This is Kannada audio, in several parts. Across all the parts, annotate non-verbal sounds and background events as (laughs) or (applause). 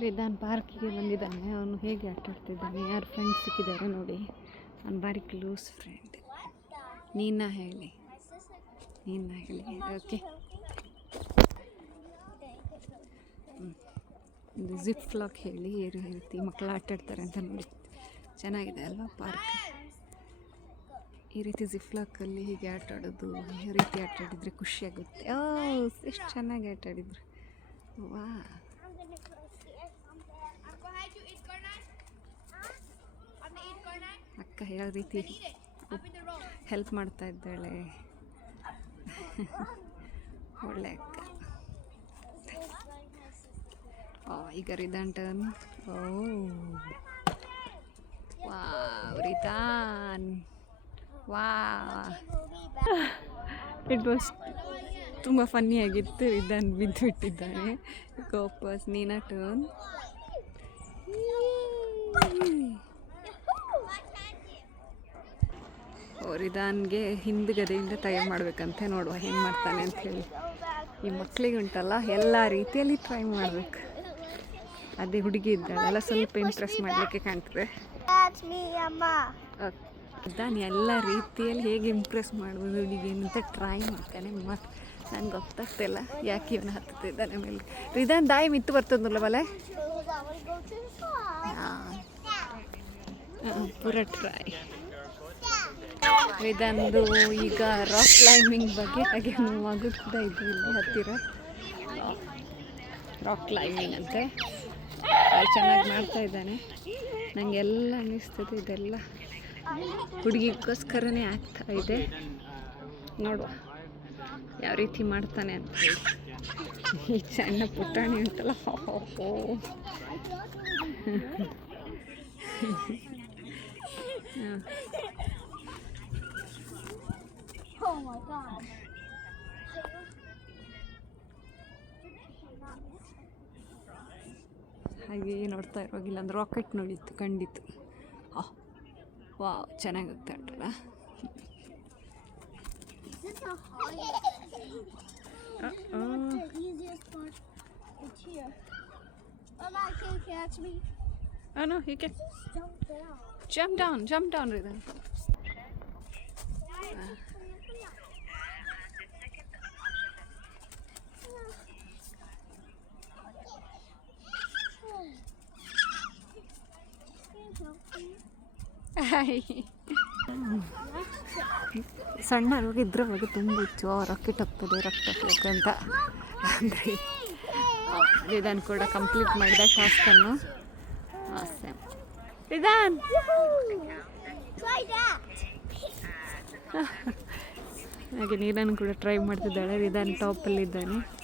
ವೇದಾನ್ ಪಾರ್ಕಿಗೆ ಬಂದಿದ್ದಾನೆ. ಅವನು ಹೇಗೆ ಆಟ ಆಡ್ತಿದ್ದಾನೆ ಯಾರು ಫ್ರೆಂಡ್ಸ್ ಸಿಕ್ಕಿದ್ದಾರೆ ನೋಡಿ. ಅವ್ನು ಬಾರಿ ಕ್ಲೋಸ್ ಫ್ರೆಂಡ್ ನೀನಾ ಹೇಳಿ. ನೀನಾ ಹೇಳಿ. ಓಕೆ ಇದು ಜಿಪ್ ಫ್ಲಾಕ್ ಹೇಳಿ, ಏರು ಹೇಳ್ತಿ ಮಕ್ಕಳು ಆಟ ಆಡ್ತಾರೆ ಅಂತ ನೋಡಿ. ಚೆನ್ನಾಗಿದೆ ಅಲ್ವಾ ಪಾರ್ಕ್? ಈ ರೀತಿ ಜಿಪ್ ಫ್ಲಾಕಲ್ಲಿ ಹೀಗೆ ಆಟ ಆಡೋದು ಈ ರೀತಿ ಆಟ ಆಡಿದರೆ ಖುಷಿಯಾಗುತ್ತೆ. ಓ, ಎಷ್ಟು ಚೆನ್ನಾಗಿ ಆಟ ಆಡಿದ್ರು ವಾ ಅಕ್ಕ ಯಾವ ರೀತಿ. ಹೆಲ್ಪ್ ಮಾಡ್ತಾ ಇದ್ದಾಳೆ. ಒಳ್ಳೆ ಅಕ್ಕ. ಈಗ ರಿದಾನ್ ಟರ್ನ್ ಓ ವಾ ರಿದಾನ್ ವಾ ಇಟ್ ವಾಸ್ ತುಂಬ ಫನ್ನಿ ಆಗಿತ್ತು ರಿದಾನ್ ಬಿದ್ದು ಬಿಟ್ಟಿದ್ದಾನೆ ವಾಪಸ್ ನೀನಾ ಟರ್ನ್ ಓ ರಿದಾನ್ಗೆ ಹಿಂದ್ಗಡೆಯಿಂದ ತಯಾರು ಮಾಡ್ಬೇಕಂತೆ ನೋಡುವ ಹೆಂಗೆ ಮಾಡ್ತಾನೆ ಅಂತ ಹೇಳಿ. ಈ ಮಕ್ಕಳಿಗೆ ಉಂಟಲ್ಲ ಎಲ್ಲ ರೀತಿಯಲ್ಲಿ ಟ್ರೈ ಮಾಡಬೇಕು. ಅದೇ ಹುಡುಗಿ ಇದ್ದಾಳಲ್ಲ ಸ್ವಲ್ಪ ಇಂಪ್ರೆಸ್ ಮಾಡಲಿಕ್ಕೆ ಕಾಣ್ತದೆ. ರಿದಾನ್ ಎಲ್ಲ ರೀತಿಯಲ್ಲಿ ಹೇಗೆ ಇಂಪ್ರೆಸ್ ಮಾಡ್ಬೋದು ಹುಡುಗಿಯನ್ನು ಅಂತ ಟ್ರೈ ಮಾಡ್ತಾನೆ ಮತ್ತು ನನಗೆ ಗೊತ್ತಾಗ್ತಿಲ್ಲ ಯಾಕೆ ಇವನು ಹತ್ತಿದ್ದಾನೆ ಮೇಲೆ. ರಿದಾನ್ ದಾಯಿ ಮಿತ್ತು ಬರ್ತದಲ್ಲ ಬಲೆ? ಹಾಂ. ಪೂರ ಟ್ರೈ ಇದಂದು ಈಗ ರಾಕ್ ಕ್ಲೈಂಬಿಂಗ್ ಬಗ್ಗೆ ಹಾಗೆ ಮಗು ಕೂಡ ಇದೆ ಇಲ್ಲಿ ಹತ್ತಿರ. ರಾಕ್ ಕ್ಲೈಂಬಿಂಗ್ ಅಂತೆ. ಚೆನ್ನಾಗಿ ಮಾಡ್ತಾ ಇದ್ದಾನೆ. ನನಗೆಲ್ಲ ಅನ್ನಿಸ್ತದೆ ಇದೆಲ್ಲ. ಹುಡುಗಿಗೋಸ್ಕರನೇ ಆಗ್ತಾ ಇದೆ. ನೋಡುವ ಯಾವ ರೀತಿ ಮಾಡ್ತಾನೆ ಅಂತ. ಈ ಸಣ್ಣ ಪುಟಾಣಿ ಉಂಟಲ್ಲ. ಹೋ ಹೋ. ಹ್ಮ್. Oh ಹಾಗೆ ಗॉड ಹಗೆ ನೋಡ್ತಾ ಇರೋಗಿಲ್ಲ ಅಂದ್ರ ರಾಕೆಟ್ ನೋಡಿತ್ತು ಕಂಡಿತ್ತು. ವಾಹ್ ಚೆನ್ನಾಗಿತ್ತು ಅಟ್ರಾ ಅಹ ಅಹ it's your spot jump down jump down (laughs) ಸಣ್ಣ ರೋಗ ಇದ್ರ ಬಗ್ಗೆ ತುಂಬ ಇತ್ತು ರಾಕೆಟ್ ಹೋಗ್ತದೆ ರಾಕೆಟ್ ಹೋಗ್ತದೆ ಅಂತ ಅಂದರೆ ಇದನ್ನು ಕೂಡ ಕಂಪ್ಲೀಟ್ ಮಾಡಿದ ಟಾಸ್ಕನ್ನು ಆಸೆ. that. (laughs) ಹಾಗೆ ನೀರನ್ನು ಕೂಡ ಟ್ರೈ ಮಾಡ್ತಿದ್ದಾಳೆ. ಟಾಪ್ ಅಲ್ಲಿ ಇದ್ದಾನೆ.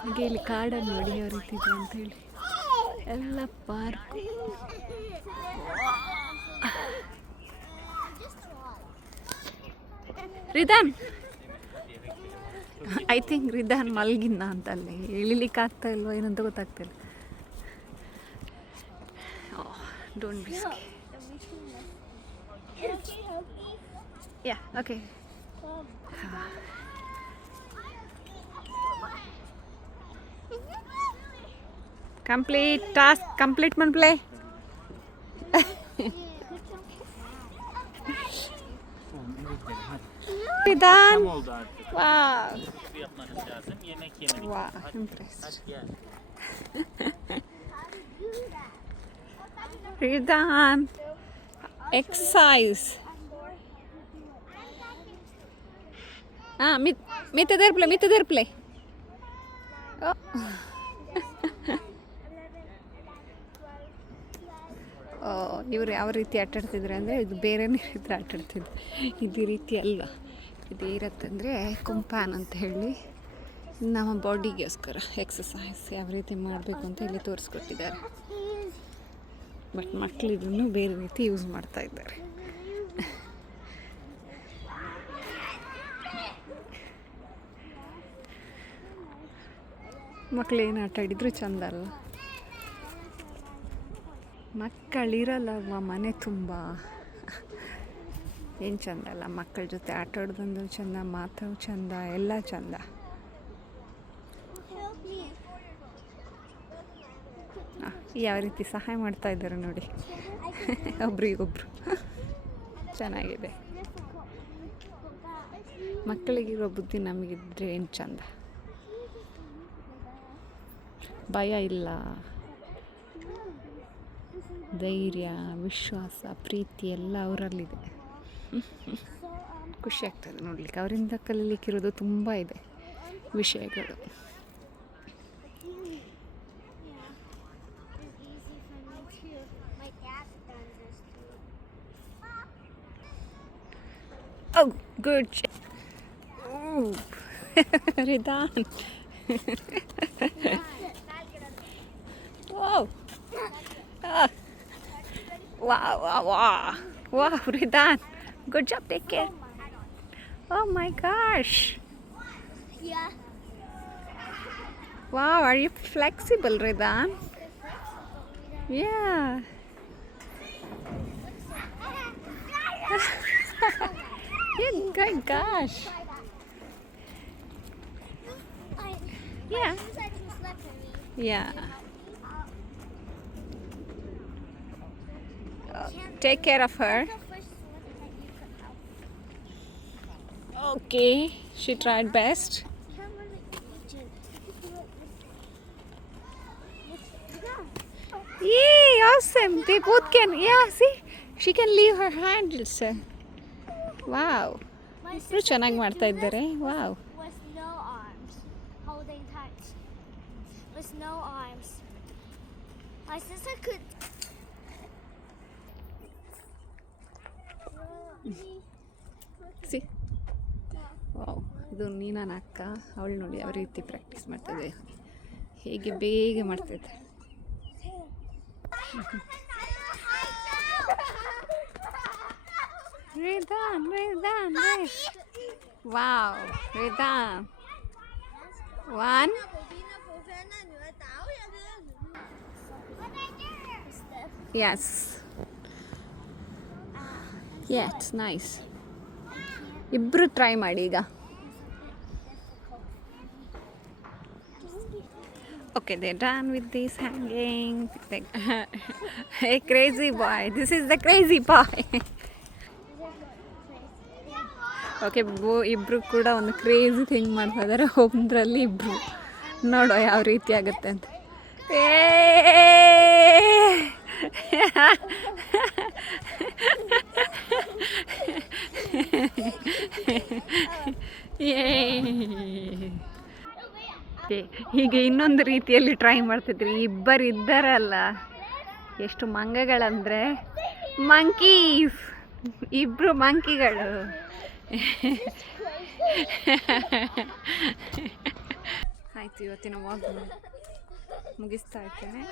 ಹಾಗೆ ಇಲ್ಲಿ ಕಾಡನ್ನು ನೋಡಿ ಯಾವ ರೀತಿ ಇದೆ ಅಂತ ಹೇಳಿ. ಎಲ್ಲ ಪಾರ್ಕ್. ರಿದಾನ್ ಐ ಥಿಂಕ್ ರಿದಾನ್ ಮಲ್ಗಿನ್ನ ಅಂತ ಅಲ್ಲಿ. ಇಳಿಲಿಕ್ಕೆ ಆಗ್ತಾ ಇಲ್ವೋ ಏನಂತ ಗೊತ್ತಾಗ್ತಿಲ್ಲ don't be yeah okay complete task complete ಮಾಡ್ಪ್ಲೇ ರಿದಾನ್ oldu artık. ವಾ Bu yapmanız lazım. Yemek yemedik. ವಾ ಇಂಪ್ರೆಸ್ Gel. ರಿದಾನ್ ಎಕ್ಸೈಸ್ ಹಾಂ ಮಿತ್ ಇವರು ಯಾವ ರೀತಿ ಆಟಾಡ್ತಿದ್ರು ಅಂದರೆ ಇದು ಬೇರೆನೇ ರೀತಿ ಆಟಾಡ್ತಿದ್ರು. ಇದೇ ರೀತಿ ಅಲ್ವಾ? ಇದು ಇರತ್ತಂದರೆ ಕುಂಪಾನ್ ಅಂತ ಹೇಳಿ ನಮ್ಮ ಬಾಡಿಗೋಸ್ಕರ ಎಕ್ಸಸೈಸ್ ಯಾವ ರೀತಿ ಮಾಡಬೇಕು ಅಂತ ಇಲ್ಲಿ ತೋರಿಸ್ಕೊಟ್ಟಿದ್ದಾರೆ. ಬಟ್ ಮಕ್ಕಳು ಇದನ್ನು ಬೇರೆ ರೀತಿ ಯೂಸ್ ಮಾಡ್ತಾ ಇದ್ದಾರೆ. ಮಕ್ಕಳು ಏನು ಆಟ ಆಡಿದ್ರು ಚಂದ ಅಲ್ಲ ಮಕ್ಕಳಿರಲ್ಲವ ಮನೆ ತುಂಬ. ಏನು ಚಂದ ಅಲ್ಲ, ಮಕ್ಕಳ ಜೊತೆ ಆಟ ಆಡೋದೊಂದು ಚಂದ ಮಾತು ಚಂದ, ಎಲ್ಲ ಚಂದ. ಯಾವ ರೀತಿ ಸಹಾಯ ಮಾಡ್ತಾ ಇದ್ದಾರೆ ನೋಡಿ. ಒಬ್ರಿಗೊಬ್ರು. ಚೆನ್ನಾಗಿದೆ. ಮಕ್ಕಳಿಗಿರೋ ಬುದ್ಧಿ ನಮಗಿದ್ರೆ ಏನು ಚಂದ? ಭಯ ಇಲ್ಲ. ಧೈರ್ಯ, ವಿಶ್ವಾಸ, ಪ್ರೀತಿ ಎಲ್ಲ ಅವರಲ್ಲಿದೆ. ಖುಷಿ ಆಗ್ತದೆ ನೋಡಲಿಕ್ಕೆ. ಅವರಿಂದ ಕಲೀಲಿಕ್ಕಿರೋದು ತುಂಬ ಇದೆ ವಿಷಯಗಳು. Good for me Wow, wow, wow. (laughs) Wow, Ridan. Good job, take care. Oh my gosh. Yeah. Wow, are you flexible, Ridan? Yeah. (laughs) Yeah, good gosh. Yeah. Yeah. take care of her. The first one that you could help. Okay, she tried best. Come on, you two. You do it with- with- No. Yay, awesome. They both can. Yeah, see? She can leave her handles. Wow. My ಇಬ್ರು sister ಚೆನ್ನಾಗಿ could ಮಾಡ್ತಾ do this ಇದ್ದಾರೆ wow With no arms. Holding tight. With no arms. My sister could. ಇದು ನೀನಾನ ಅಕ್ಕ, ಅವಳು ನೋಡಿ ಯಾವ ರೀತಿ ಪ್ರಾಕ್ಟೀಸ್ ಮಾಡ್ತಿದ್ದೆ ಹೇಗೆ ಬೇಗ ಮಾಡ್ತಿದ್ದೆ ರೇದಾನ್ ರೇದಾನ್ ರೇ ವಾವ್ ರೇದಾನ್ ಒನ್ ಎಸ್ ಎಸ್ ನೈಸ್ ಇಬ್ಬರು ಟ್ರೈ ಮಾಡಿ ಈಗ. Okay they done with this hanging a crazy boy this is the crazy boy okay ಇಬ್ಬರು ಕೂಡ ಒಂದು ಕ್ರೇಜಿ ಥಿಂಗ್ ಮಾಡ್ತಾ ಇದ್ದಾರೆ ಒಬ್ಬರಲ್ಲಿ ಇಬ್ಬರು ನೋಡು ಯಾವ ರೀತಿ ಆಗುತ್ತೆ ಅಂತ. ಏ (laughs) ಹೀಗೆ ಇನ್ನೊಂದು ರೀತಿಯಲ್ಲಿ ಟ್ರೈ ಮಾಡ್ತಿದ್ರಿ. ಇಬ್ಬರು ಇದ್ದಾರಲ್ಲ ಎಷ್ಟು ಮಂಗಗಳಂದರೆ ಮಂಕೀಸ್ ಇಬ್ಬರು ಮಂಕಿಗಳು ಆಯ್ತು, ಇವತ್ತಿನ ವಾಕ್ ಮುಗಿಸ್ತಾ ಇರ್ತೇನೆ.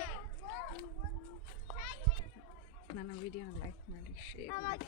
ನನ್ನ ವಿಡಿಯೋನ ಲೈಕ್ ಮಾಡಿ ಶೇರ್ ಮಾಡಿ.